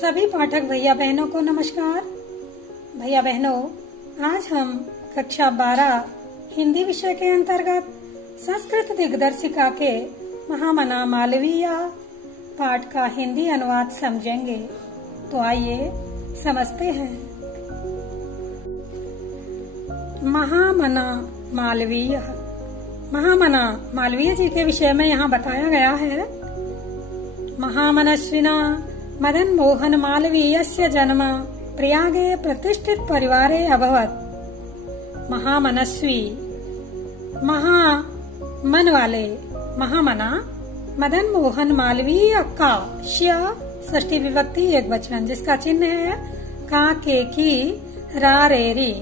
सभी पाठक भैया बहनों को नमस्कार। भैया बहनों, आज हम कक्षा 12 हिंदी विषय के अंतर्गत संस्कृत दिग्दर्शिका के महामना मालवीय पाठ का हिंदी अनुवाद समझेंगे। तो आइए समझते हैं। महामना मालवीय। महामना मालवीय जी के विषय में यहाँ बताया गया है। महामनस्विना मदन मोहन मालवीयस्य जन्म प्रयागे प्रतिष्ठित परिवारे अभवत्। महामनस्वी, महामन वाले, महामना मदन मोहन मालवीय का ष्य षष्ठी विभक्ति एक वचन जिसका चिन्ह है का के की रा रे री।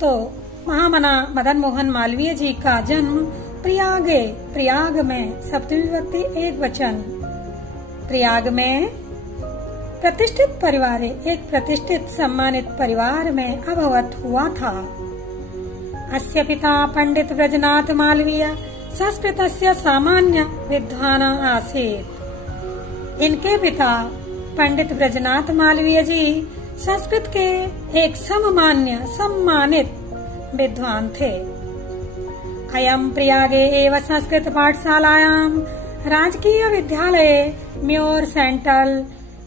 तो महामना मदन मोहन मालवीय जी का जन्म प्रयागे, प्रयाग में सप्तमी विभक्ति एक वचन, प्रयाग में प्रतिष्ठित परिवार, एक प्रतिष्ठित सम्मानित परिवार में अभवत हुआ था। अस्य पिता पंडित ब्रजनाथ मालवीय संस्कृतस्य सामान्य विद्वान आसीत्। इनके पिता पंडित ब्रजनाथ मालवीय जी संस्कृत के एक सम्मानित विद्वान थे। अयम प्रयागे एव संस्कृत पाठशालायां राजकीय विद्यालये म्योर सेंट्रल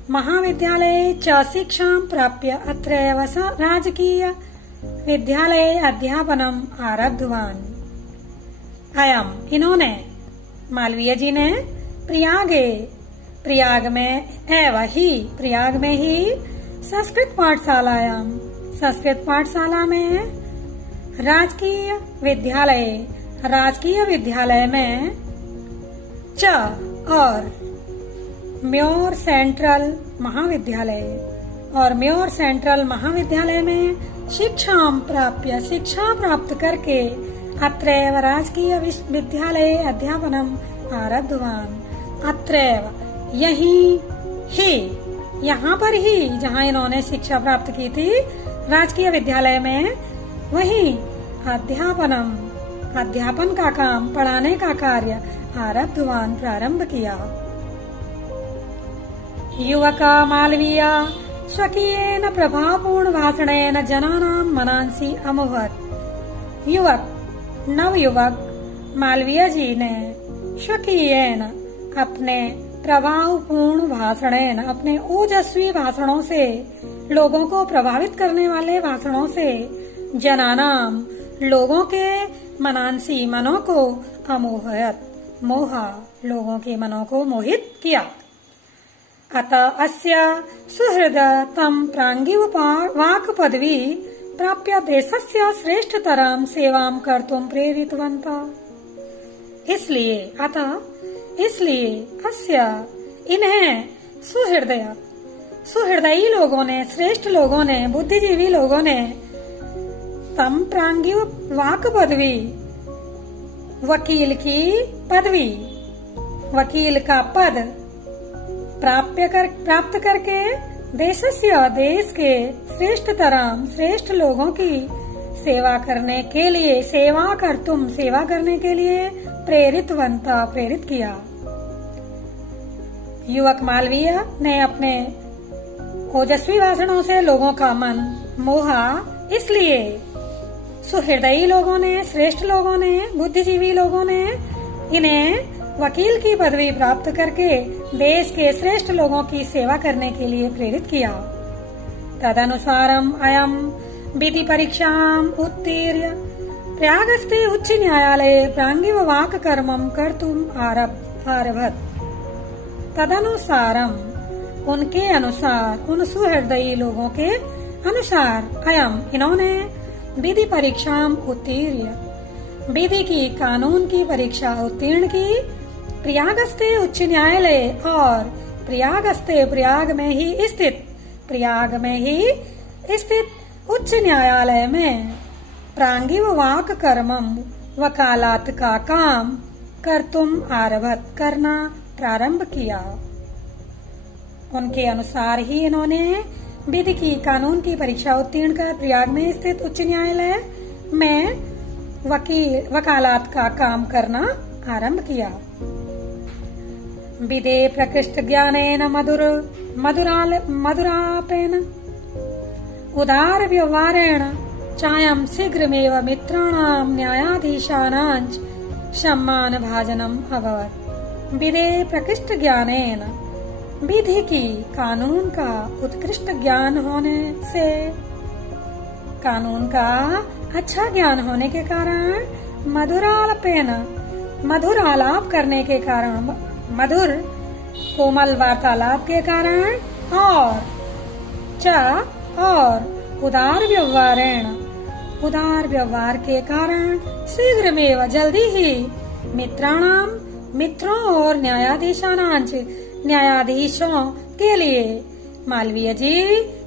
महाविद्यालये च शिक्षां प्राप्य अत्रैव राजकीय विद्यालये अध्यापनम् आरब्धवान्। अयम, इन्होंने, मालवीय जी ने प्रयाग में ही संस्कृत पाठशाला में राजकीय विद्यालय में च और म्योर सेंट्रल महाविद्यालय में शिक्षा प्राप्त करके अत्रैव राजकीय विद्यालये अध्यापनम् आरब्धवान्। अत्रैव, यहाँ पर ही जहाँ इन्होंने शिक्षा प्राप्त की थी राजकीय विद्यालय में, वहीं अध्यापन का काम, पढ़ाने का कार्य आरब्धवान्, प्रारंभ किया। युवक मालवीय स्वकीयेन प्रभावपूर्ण भाषणेन जनानां मनांसि अमोहत्। नवयुवक मालवीय जी ने स्वकीयेन, अपने प्रभावपूर्ण भाषणेन, अपने ओजस्वी भाषणों से, लोगों को प्रभावित करने वाले भाषणों से, जनानाम, लोगों के, मनांसी, मनों को, अमोहयत, लोगों के मनों को मोहित किया। अतः अस्य सुहृदं प्राङ्गिव वाक् पदवी प्राप्य देशस्य श्रेष्ठतरां सेवां कर्तुं प्रेरितवन्तः। इसलिए अस्य, इन्हें सुहृदयी लोगों ने, श्रेष्ठ लोगों ने, बुद्धिजीवी लोगों ने तम प्राङ्गिव वाक् पदवी, वकील की पदवी, वकील का पद प्राप्त करके देश के श्रेष्ठ लोगों की सेवा करने के लिए प्रेरित किया। युवक मालवीय ने अपने ओजस्वी भाषणों से लोगों का मन मोहा, इसलिए सुहृदयी लोगों ने, श्रेष्ठ लोगों ने, बुद्धिजीवी लोगों ने इन्हें वकील की पदवी प्राप्त करके देश के श्रेष्ठ लोगों की सेवा करने के लिए प्रेरित किया। तदनुसारम अयम विधि परीक्षाम उत्तीर्य प्रयागस्ते उच्च न्यायालये प्राङ्गिव वाक् कर्मं कर्तुम् आरभत। तदनुसारम, उनके अनुसार, उन सुहृदयी लोगों के अनुसार, अयम, इन्होंने विधि परीक्षाम उत्तीर्य, विधि की, कानून की परीक्षा उत्तीर्ण की। प्रयागस्ते उच्च न्यायालय, और प्रयाग में ही स्थित उच्च न्यायालय में प्राङ्गिव वाक् कर्मम, वकालत का काम, कर्तुम आरभत, करना प्रारंभ किया। उनके अनुसार ही इन्होंने विधि की, कानून की परीक्षा उत्तीर्ण कर प्रयाग में स्थित उच्च न्यायालय में वकालत का काम करना आरंभ किया। विदे प्रकृष्ट ज्ञानेन मधुरापेन उदार व्यवहारेण चायं शीघ्रमेव मित्राणां न्यायाधीशानां सम्मान भाजनम अभवत्। विदे प्रकृष्ट ज्ञानेन, विधि की, कानून का उत्कृष्ट ज्ञान होने से, कानून का अच्छा ज्ञान होने के कारण, मधुरालापेन, मधुर आलाप करने के कारण, मधुर कोमल वार्तालाप के कारण, और उदार व्यवहारेण, उदार व्यवहार के कारण, शीघ्रमेव, जल्दी ही, मित्राणाम, मित्रों और न्यायाधीशानांच, न्यायाधीशों के लिए, मालवीय जी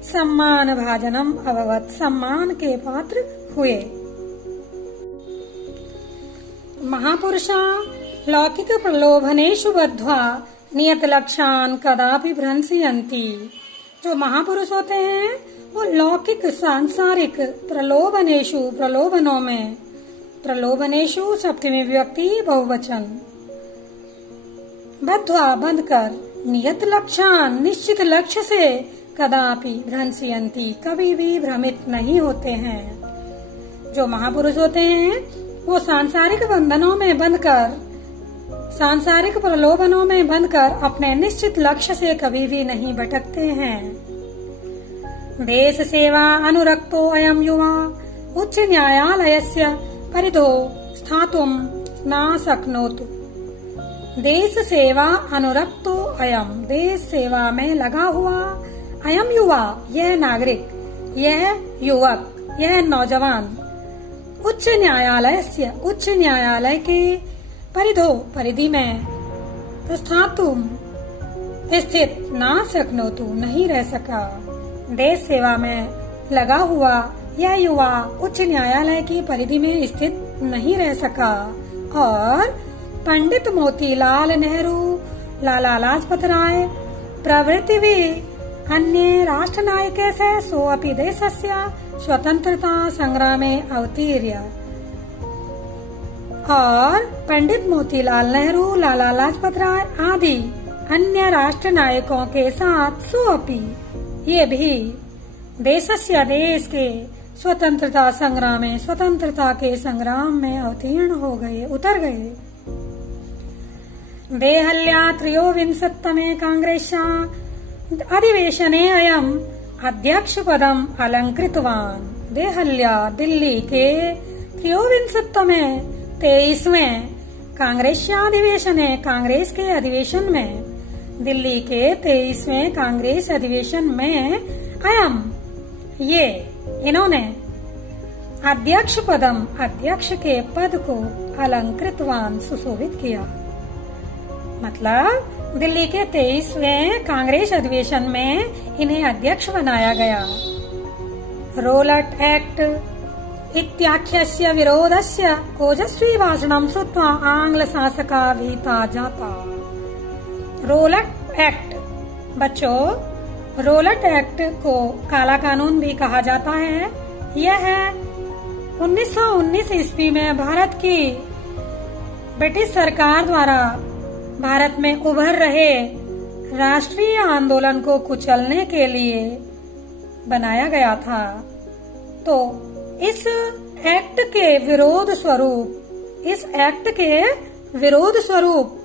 सम्मान भाजनम अभवत, सम्मान के पात्र हुए। महापुरुषा लौकिक प्रलोभनेषु बद्ध्वा नियत लक्ष्यान् कदापि भ्रंसयन्ति। जो महापुरुष होते हैं वो लौकिक सांसारिक प्रलोभनेषु, प्रलोभनों में, प्रलोभनेषु सप्तमी विभक्ति बहुवचन, बद्ध्वा बंधकर, नियत लक्ष्यान् निश्चित लक्ष्य से, कदापि भ्रंसयन्ति कभी भी भ्रमित नहीं होते हैं। जो महापुरुष होते हैं वो सांसारिक बंधनों में बंधकर, सांसारिक प्रलोभनों में बंधकर अपने निश्चित लक्ष्य से कभी भी नहीं भटकते हैं। देश सेवा अनुरक्तो अयम युवा उच्च न्यायालयस्य परिधो स्थातुम न शक्नोतु। देश सेवा अनुरक्तो अयम, देश सेवा में लगा हुआ, अयम युवा, यह नागरिक, यह युवक, यह नौजवान, उच्च न्यायालयस्य, उच्च न्यायालय के परिधो, परिधि में, स्थातुम, स्थित, न शक्नोतु, नहीं रह सका। देश सेवा में लगा हुआ यह युवा उच्च न्यायालय की परिधि में स्थित नहीं रह सका। और पंडित मोतीलाल नेहरू, लाला लाजपत राय प्रभृति भी अन्य राष्ट्र नायके से सोऽपि देशस्य स्वतंत्रता संग्रामे अवतीर्य। और पंडित मोतीलाल नेहरू, लाला लाजपत राय आदि अन्य राष्ट्र नायकों के साथ सोऽपि, ये भी, देशस्य, देश के, स्वतंत्रता संग्राम में, स्वतंत्रता के संग्राम में अवतीर्ण हो गए, उतर गए। देहल्या त्रयोविंशत्तमे कांग्रेस्या अधिवेशने अयम अध्यक्ष पदम अलंकृतवान। देहल्या, दिल्ली के त्रयोविंशत्तमे, 23वें कांग्रेस्या अधिवेशने, कांग्रेस के अधिवेशन में, दिल्ली के 23वें कांग्रेस अधिवेशन में, अयम, ये, इन्होंने, अध्यक्ष पदम, अध्यक्ष के पद को, अलंकृतवान, सुशोभित किया। मतलब दिल्ली के 23वें कांग्रेस अधिवेशन में इन्हें अध्यक्ष बनाया गया। रोलट एक्ट इत्याख्यस्य विरोधस्य ओजस्वी भाषणं श्रुत्वा आंग्ल शासका भीता जाता। रोलट एक्ट, बच्चों, रोलट एक्ट को काला कानून भी कहा जाता है। यह 1919 ईस्वी में भारत की ब्रिटिश सरकार द्वारा भारत में उभर रहे राष्ट्रीय आंदोलन को कुचलने के लिए बनाया गया था। तो इस एक्ट के विरोध स्वरूप, इस एक्ट के विरोध स्वरूप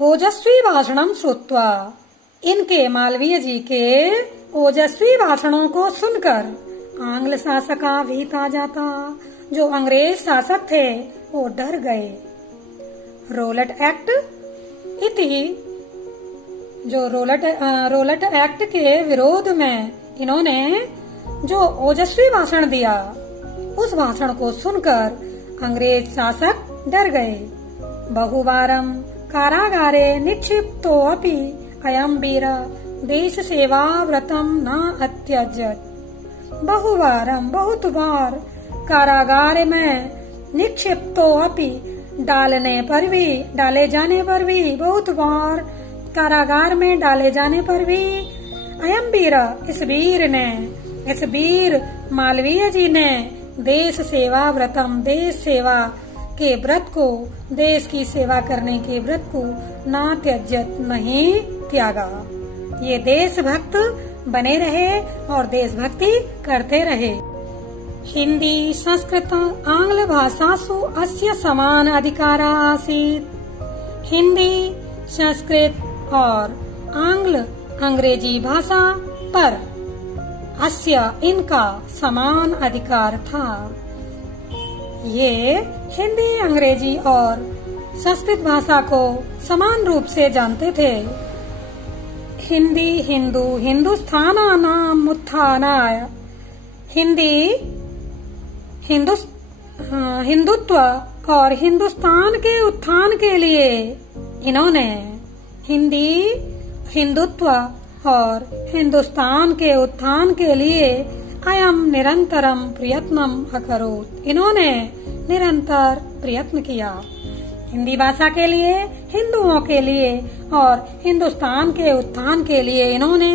ओजस्वी भाषणम श्रुत्वा, इनके, मालवीय जी के ओजस्वी भाषणों को सुनकर आंग्ल शासका भीता जाता, जो अंग्रेज शासक थे वो डर गए। रोलट एक्ट इति, जो रोलट एक्ट के विरोध में इन्होंने जो ओजस्वी भाषण दिया, उस भाषण को सुनकर अंग्रेज शासक डर गए। बहुवारम कारागारे निक्षिप्तोऽपि अयं वीर देश सेवा व्रतम न अत्यजत। बहुवारम, बहुत बार, कारागार में, निक्षिप्तोऽपि, डाले जाने पर भी, बहुत बार कारागार में डाले जाने पर भी, अयं वीर, इस वीर ने, इस वीर मालवीय जी ने, देश सेवा व्रतम, देश सेवा के व्रत को, देश की सेवा करने के व्रत को ना त्यजत, नहीं त्यागा। ये देशभक्त बने रहे और देशभक्ति करते रहे। हिंदी संस्कृत आंग्ल भाषासु अस्य समान अधिकारा आसीत्। हिंदी, संस्कृत और आंग्ल अंग्रेजी भाषा पर अस्य इनका समान अधिकार था। ये हिंदी, अंग्रेजी और संस्कृत भाषा को समान रूप से जानते थे। हिंदी हिंदू हिंदुस्थानानाम उत्थानाय, हिंदी हिंदुत्व और हिंदुस्तान के उत्थान के लिए इन्होंने हिंदी हिंदुत्व और हिंदुस्तान के उत्थान के लिए अयम निरंतरम प्रयत्नम अकरोत्, इन्होंने निरंतर प्रयत्न किया। हिंदी भाषा के लिए, हिंदुओं के लिए और हिंदुस्तान के उत्थान के लिए इन्होंने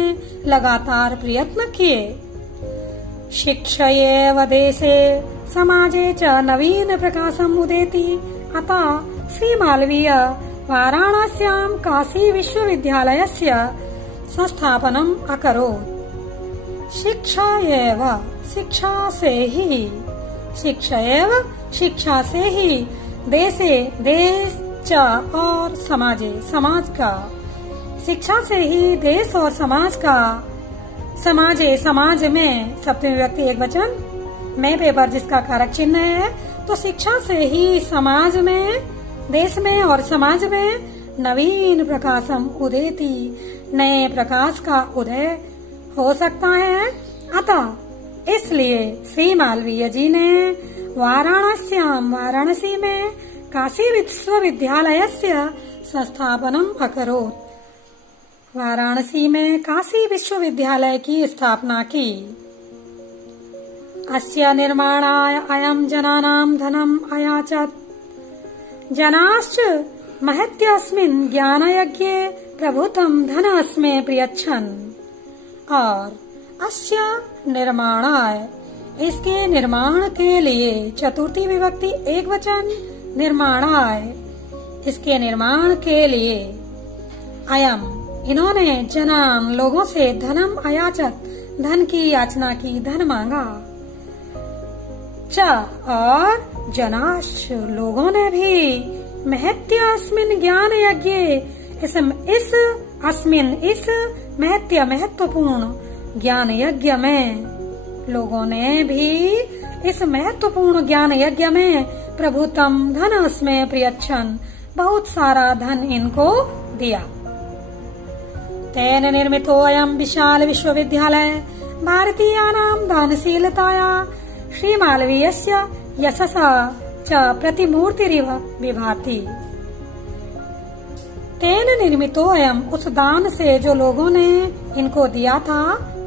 लगातार प्रयत्न किए। शिक्षयेव देशे समाजे च नवीन प्रकाशम उदेति, अतः श्री मालवीय वाराणस्यां काशी विश्वविद्यालयस्य संस्थापनम अकरोत्। शिक्षा एव, शिक्षा से ही, शिक्षा एव, शिक्षा से ही, देशे, देश च और समाजे, समाज का, शिक्षा से ही देश और समाज का, समाजे, समाज में सप्तमी विभक्ति एक वचन, में पेपर जिसका कारक चिन्ह है, तो शिक्षा से ही समाज में, देश में और समाज में नवीन प्रकाशम उदेति, नए प्रकाश का उदय हो सकता है। अतः इसलिए श्री मालवीय जी ने वाराणस्याम, वाराणसी में काशी विश्वविद्यालयस्य संस्थापनम अकरोत्, वाराणसी में काशी विश्वविद्यालय की स्थापना की। अस्य निर्माणाय अयम जनानां धनम अयाचत, जनाश्च महत्यस्मिन् ज्ञानयज्ञे प्रभुतं धनस्मे प्रयच्छन्। और अस्य निर्माणाय, इसके निर्माण के लिए, चतुर्थी विभक्ति एक वचन, निर्माणाय, इसके निर्माण के लिए, अयम, इन्होंने जनान, लोगों से, धनम अयाचत, धन की याचना की, धन मांगा। च और जनाश, लोगों ने भी, महत्य अस्मिन ज्ञान यज्ञ, इस अस्मिन, इस महत्य, महत्वपूर्ण ज्ञान यज्ञ में, लोगों ने भी इस महत्वपूर्ण ज्ञान यज्ञ में प्रभुतम धन उसमें प्रयच्छन, बहुत सारा धन इनको दिया। तेन निर्मितो अयम विशाल विश्वविद्यालय भारतीयानां दानशीलताया श्री मालवीयस्य यशसा च प्रतिमूर्तिरिव विभाति। तेन निर्मितो अयम, उस दान से जो लोगों ने इनको दिया था,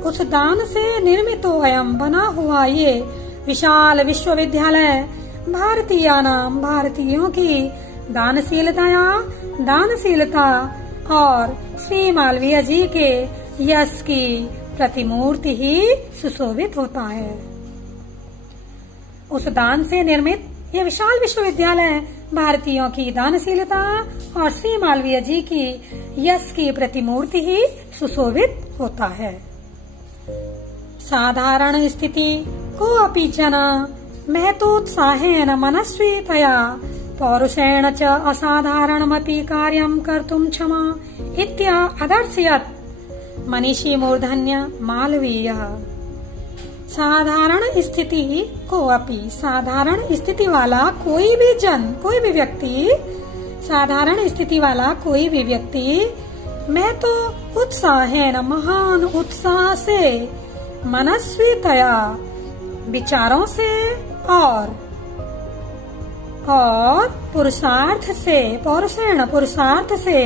उस दान से निर्मितो अयम, बना हुआ ये विशाल विश्वविद्यालय भारतीयानाम, भारतीयों की दानशीलताया, दानशीलता और श्री मालवीय जी के यश की प्रतिमूर्ति ही सुशोभित होता है। उस दान से निर्मित ये विशाल विश्वविद्यालय भारतीयों की दानशीलता और श्री मालवीय जी की यश की प्रतिमूर्ति ही सुशोभित होता है। साधारण स्थिति को अपि जना महतोत्साहेन मनस्वीतया पौरुषेण च असाधारणमपि कार्यं कर्तुं क्षमा इत्या अदर्शयत् मनीषी मूर्धन्य मालवीयः। साधारण स्थिति को अपि, साधारण स्थिति वाला कोई भी जन, कोई भी व्यक्ति, साधारण स्थिति वाला कोई भी व्यक्ति, मैं तो उत्साहेन, महान उत्साह से, मनस्वीतया, विचारों से और पुरुषार्थ से, पौरुषेण, पुरुषार्थ से,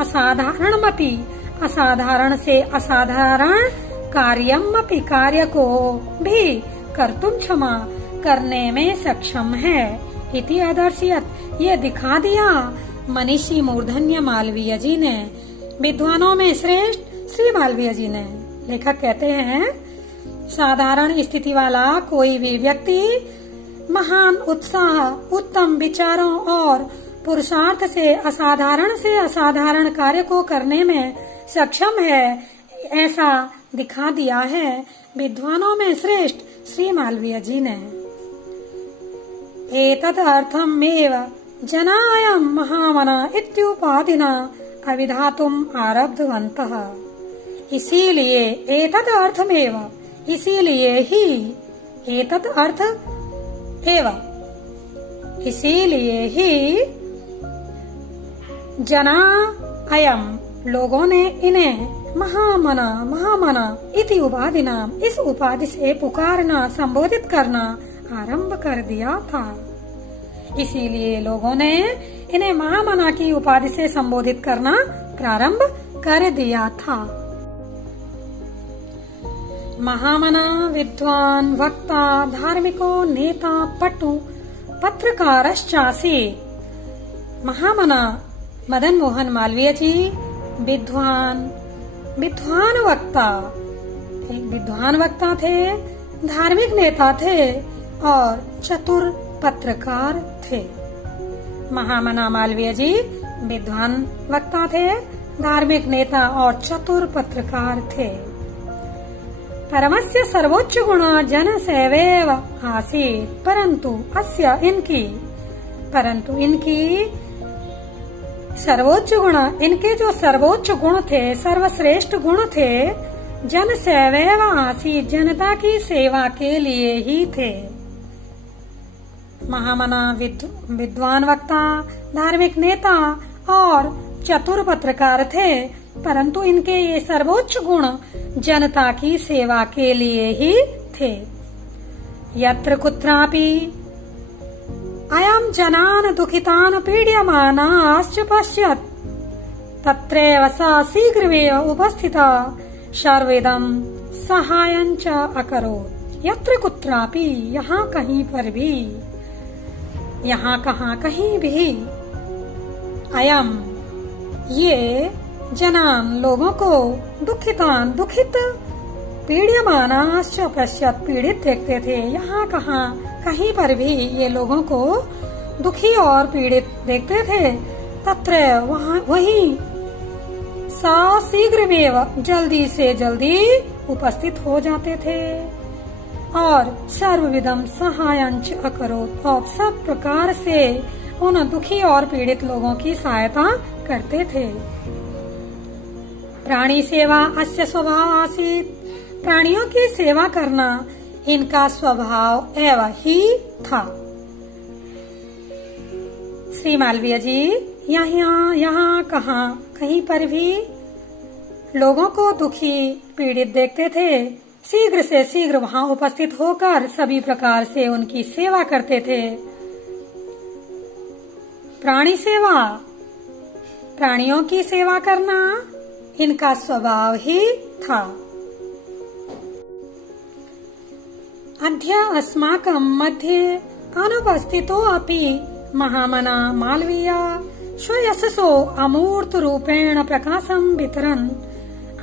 असाधारणमपि, असाधारण से असाधारण, कार्यमपि, कार्य को भी, कर्तुं क्षमा, करने में सक्षम है, इति आदर्शयत, ये दिखा दिया मनीषी मूर्धन्य मालवीय जी ने, विद्वानों में श्रेष्ठ श्री मालवीय जी ने। लेखक कहते हैं साधारण स्थिति वाला कोई भी व्यक्ति महान उत्साह, उत्तम विचारों और पुरुषार्थ से असाधारण कार्य को करने में सक्षम है, ऐसा दिखा दिया है विद्वानों में श्रेष्ठ श्री मालवीय जी ने। एतत् अर्थमेव जनायं महामना इत्युपाधिना अविधातुम् आरब्धवन्तः। इसीलिए एतत् अर्थमेव, इसीलिए ही, एतत् अर्थ एवं, इसीलिए ही जना अयम, लोगों ने इन्हें महामना इति उपाधिना, इस उपाधि से पुकारना, संबोधित करना आरंभ कर दिया था। इसीलिए लोगों ने इन्हें महामना की उपाधि से संबोधित करना प्रारंभ कर दिया था। महामना विद्वान, वक्ता, धार्मिको, नेता, पटु, पत्रकारश्चासी। महामना मदन मोहन मालवीय जी विद्वान वक्ता, एक विद्वान वक्ता थे, धार्मिक नेता थे और चतुर पत्रकार थे। महामना मालवीय जी विद्वान वक्ता थे, धार्मिक नेता और चतुर पत्रकार थे। परमस्य सर्वोच्च गुण जन सेवेव आसीत्, परंतु इनकी सर्वोच्च गुण, इनके जो सर्वोच्च गुण थे, सर्वश्रेष्ठ गुण थे, जन सेवेव आसीत्, जनता की सेवा के लिए ही थे। महामना विद्वान वक्ता, धार्मिक नेता और चतुर पत्रकार थे, परंतु इनके ये सर्वोच्च गुण जनता की सेवा के लिए ही थे। यत्र कुत्रापि अयम जनान दुखितान पीड्यमानाश्च पश्यत्, तत्रैव स शीघ्रमेव उपस्थिता सर्वेदं सहायं च अकरोत्। यत्र कुत्रापि, यहाँ कहीं पर भी, यहाँ कहीं भी, अयम ये जनान लोगों को, दुखितान दुखित, पीड्यमानाश्च पश्यत् पीड़ित देखते थे। यहाँ कहीं पर भी ये लोगों को दुखी और पीड़ित देखते थे। तत्र वहीं सा शीघ्रमेव, जल्दी से जल्दी उपस्थित हो जाते थे और सर्वविधम सहायंच अकरोत्, और सब प्रकार से उन दुखी और पीड़ित लोगों की सहायता करते थे। प्राणी सेवा अस्य स्वभाव आसीत्, प्राणियों की सेवा करना इनका स्वभाव एवं ही था। श्री मालवीय जी यहाँ कहीं पर भी लोगों को दुखी पीड़ित देखते थे, शीघ्र से शीघ्र वहाँ उपस्थित होकर सभी प्रकार से उनकी सेवा करते थे। प्राणी सेवा, प्राणियों की सेवा करना इनका स्वभाव ही था। अद्य अस्माकं मध्ये अनुपस्थितो अपि महामना मालवीय स्वयशसो अमूर्त रूपेण प्रकाशं वितरन्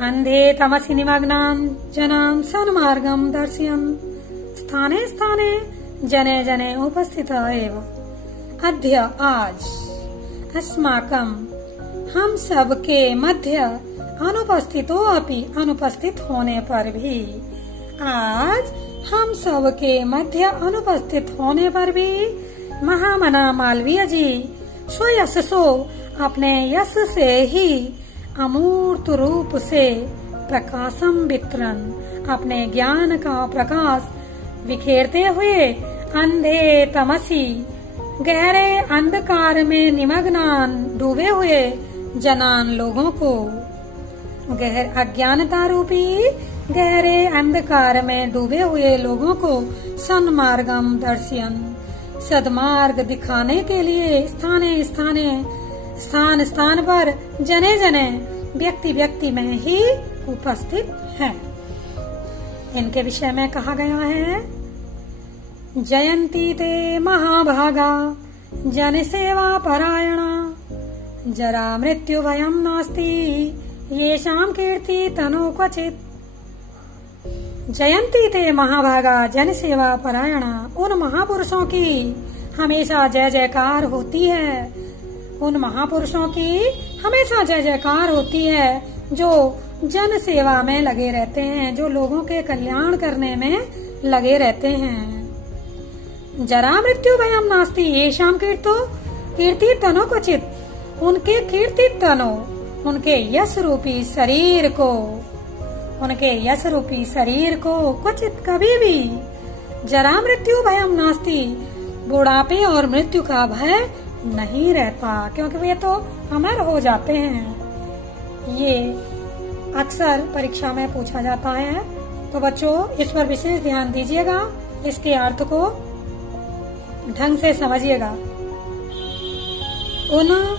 अंधे तमसि निमग्नान् जनान् सन्मार्गं दर्शयन् स्थाने स्थाने जने जने उपस्थिता एव। अद्य आज, अस्माकं हम सबके मध्य, अनुपस्थितो अपि अनुपस्थित होने पर भी, आज हम सबके मध्य अनुपस्थित होने पर भी महामना मालवीय जी स्वयशसो, अपने यश से ही, अमूर्त रूप से, प्रकाशम वितरण, अपने ज्ञान का प्रकाश बिखेरते हुए, अंधे तमसी, गहरे अंधकार में निमग्नान, डूबे हुए जनान लोगों को, अज्ञानता रूपी गहरे अंधकार में डूबे हुए लोगों को सन्मार्गम दर्शयन, सदमार्ग दिखाने के लिए स्थान स्थान पर जने जने, व्यक्ति व्यक्ति में ही उपस्थित हैं। इनके विषय में कहा गया है, जयंती ते महाभागा जन सेवा परायणा, जरा मृत्यु भयं नास्ति येषां कीर्ति तनु क्वचित्। जयंती ते महाभागा जन सेवा परायणा। उन महापुरुषों की हमेशा जय जयकार होती है। उन महापुरुषों की हमेशा जय जयकार होती है जो जन सेवा में लगे रहते हैं, जो लोगों के कल्याण करने में लगे रहते हैं। जरा मृत्यु भयम नास्ति येषाम कीर्ति तनो क्वचित। उनके कीर्ति तनो, उनके यश रूपी शरीर को, उनके यश रूपी शरीर को क्वचित कभी भी जरा मृत्यु भयम नास्ति, बुढ़ापे और मृत्यु का भय नहीं रहता, क्योंकि वे तो अमर हो जाते हैं। ये अक्सर परीक्षा में पूछा जाता है, तो बच्चों इस पर विशेष ध्यान दीजिएगा, इसके अर्थ को ढंग से समझिएगा। उन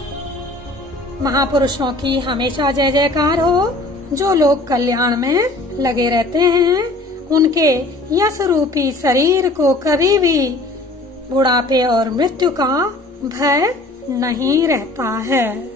महापुरुषों की हमेशा जय जयकार हो जो लोग कल्याण में लगे रहते हैं। उनके यश रूपी शरीर को कभी भी बुढ़ापे और मृत्यु का भय नहीं रहता है।